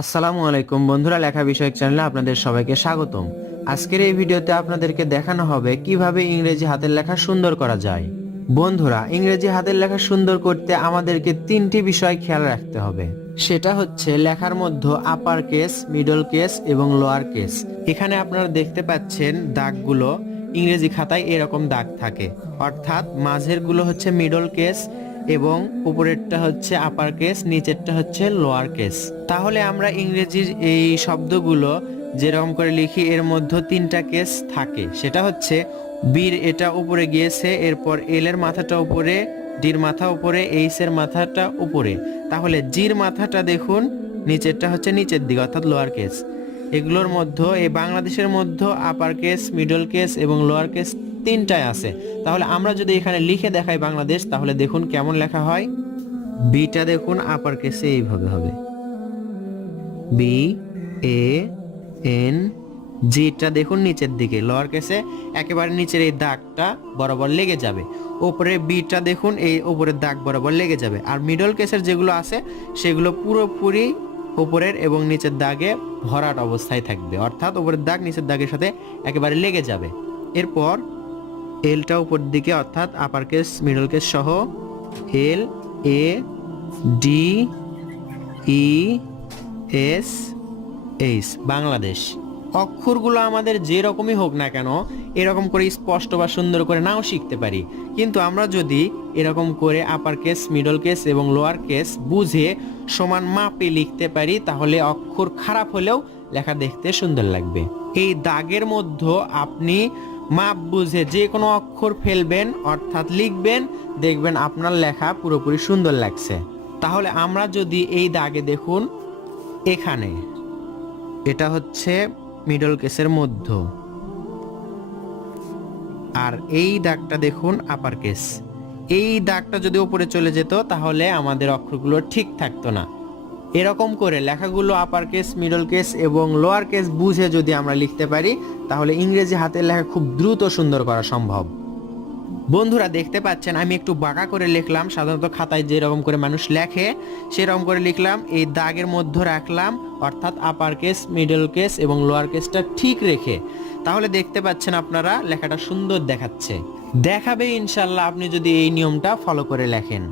আসসালামু আলাইকুম বন্ধুরা, লেখা বিষয়ক চ্যানেলে আপনাদের সবাইকে স্বাগতম। আজকের এই ভিডিওতে আপনাদেরকে দেখানো হবে কিভাবে ইংরেজি হাতের লেখা সুন্দর করা যায়। বন্ধুরা, ইংরেজি হাতের লেখা সুন্দর করতে আমাদেরকে তিনটি বিষয় খেয়াল রাখতে হবে। সেটা হচ্ছে লেখার মধ্যে আপার কেস, মিডল কেস এবং লোয়ার কেস। এখানে আপনারা দেখতে পাচ্ছেন দাগগুলো ইংরেজি খাতায় এরকম দাগ থাকে, অর্থাৎ মাঝের গুলো হচ্ছে মিডল কেস এবং উপরেরটা হচ্ছে আপার কেস, নিচেরটা হচ্ছে লোয়ার কেস। তাহলে আমরা ইংরেজির এই শব্দগুলো যেরকম করে লিখি এর মধ্যে তিনটা কেস থাকে। সেটা হচ্ছে বীর এটা উপরে গিয়েছে, এরপর এল এর মাথাটা উপরে, ডির মাথা উপরে, এইচ এর মাথাটা উপরে। তাহলে জির মাথাটা দেখুন নিচেরটা হচ্ছে নিচের দিকে, অর্থাৎ লোয়ার কেস। এগুলোর মধ্যে এই বাংলাদেশের মধ্যে আপার কেস, মিডল কেস এবং লোয়ার কেস তিনটায় আছে। তাহলে আমরা যদি এখানে লিখে দেখাই বাংলাদেশ, তাহলে দেখুন কেমন লেখা হয়। বিটা দেখুন আপার কেসে এইভাবে হবে, বি এ এন। জিটা দেখুন নিচের দিকে, লোয়ার কেসে একেবারে নিচের এই দাগটা বরাবর লেগে যাবে। উপরে বিটা দেখুন এই উপরের দাগ বরাবর লেগে যাবে। আর মিডল কেসের যেগুলো আছে সেগুলো পুরোপুরি উপরের এবং নিচের দাগে ভরাট অবস্থায় থাকবে, অর্থাৎ উপরের দাগ নিচের দাগের সাথে একেবারে লেগে যাবে। এরপর এলটা উপর দিকে, অর্থাৎ আপার কেস মিডল কেস সহ, L A D E S H, Bangladesh. অক্ষরগুলো আমাদের যে রকমই হোক না কেন এরকম করে স্পষ্ট বা সুন্দর করে নাও শিখতে পারি, কিন্তু আমরা যদি এরকম করে আপার কেস, মিডল কেস এবং লোয়ার কেস বুঝে সমান মাপে লিখতে পারি, তাহলে অক্ষর খারাপ হলেও লেখা দেখতে সুন্দর লাগবে। এই দাগের মধ্যে আপনি মাপ বুঝে যে কোনো অক্ষর ফেলবেন, অর্থাৎ লিখবেন, দেখবেন আপনার লেখা পুরোপুরি সুন্দর লাগছে। তাহলে আমরা যদি এই দাগে দেখুন, এখানে এটা হচ্ছে মিডল কেসের মধ্য, আর এই দাগটা দেখুন আপার কেস। এই দাগটা যদি উপরে চলে যেত তাহলে আমাদের অক্ষরগুলো ঠিক থাকতো না। এরকম করে লেখাগুলো আপার কেস, মিডল কেস এবং লোয়ার কেস বুঝে যদি আমরা লিখতে পারি, তাহলে ইংরেজি হাতের লেখা খুব দ্রুত সুন্দর করা সম্ভব। বন্ধুরা, দেখতে পাচ্ছেন আমি একটু বাঁকা করে লিখলাম। সাধারণত খাতায় যেরকম করে মানুষ লেখে সেরকম করে লিখলাম। এই দাগের মধ্যে রাখলাম, অর্থাৎ আপার কেস, মিডল কেস এবং লোয়ার কেসটা ঠিক রেখে। তাহলে দেখতে পাচ্ছেন আপনারা লেখাটা সুন্দর দেখাচ্ছে, দেখাবে ইনশাল্লাহ আপনি যদি এই নিয়মটা ফলো করে লেখেন।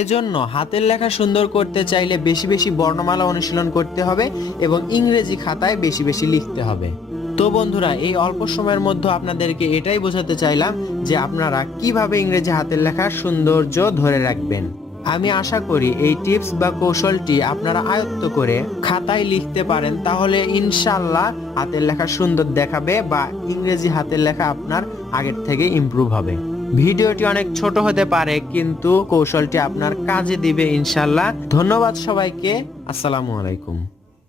এজন্য হাতের লেখা সুন্দর করতে চাইলে বেশি বেশি বর্ণমালা অনুশীলন করতে হবে এবং ইংরেজি খাতায় বেশি বেশি লিখতে হবে। তো বন্ধুরা, এই অল্প সময়ের মধ্যে আপনাদেরকে এটাই বোঝাতে চাইলাম যে আপনারা কিভাবে ইংরেজি হাতের লেখার সৌন্দর্য ধরে রাখবেন। আমি আশা করি এই টিপস বা কৌশলটি আপনারা আয়ত্ত করে খাতায় লিখতে পারেন, তাহলে ইনশাল্লাহ হাতের লেখা সুন্দর দেখাবে বা ইংরেজি হাতের লেখা আপনার আগের থেকে ইমপ্রুভ হবে। ভিডিওটি অনেক ছোট হতে পারে, কিন্তু কৌশলটি আপনার কাজে দিবে ইনশাল্লাহ। ধন্যবাদ সবাইকে। আসসালামু আলাইকুম।